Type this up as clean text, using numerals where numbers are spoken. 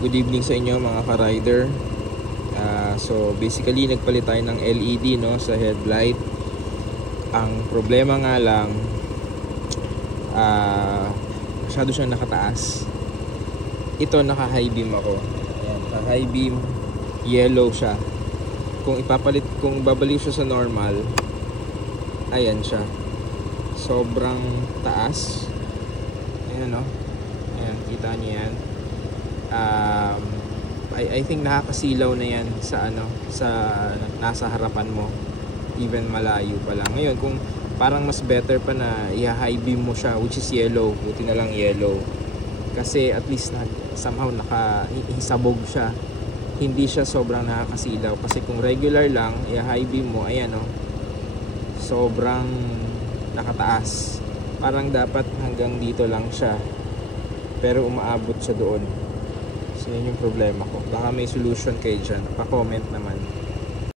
Good evening sa inyo mga ka-rider. So basically nagpalit tayo ng LED no, sa headlight. Ang problema nga lang, masyado siyang nakataas. Ito naka-high beam ako. Ayan, naka-high beam, yellow siya. Kung babalik siya sa normal, ayan siya. Sobrang taas. Ayan no. Ayan, kita niyo yan. I think nakakasilaw na yan sa nasa harapan mo, even malayo pa lang. Ngayon kung parang mas better pa na i-high beam mo siya, which is yellow, buti na lang yellow, kasi at least somehow nakahisabog siya, hindi siya sobrang nakakasilaw. Kasi kung regular lang i-high beam mo, ayan o, sobrang nakataas, parang dapat hanggang dito lang siya, pero umaabot siya doon. So yun yung problema ko. Baka may solution kayo dyan, pa-comment naman.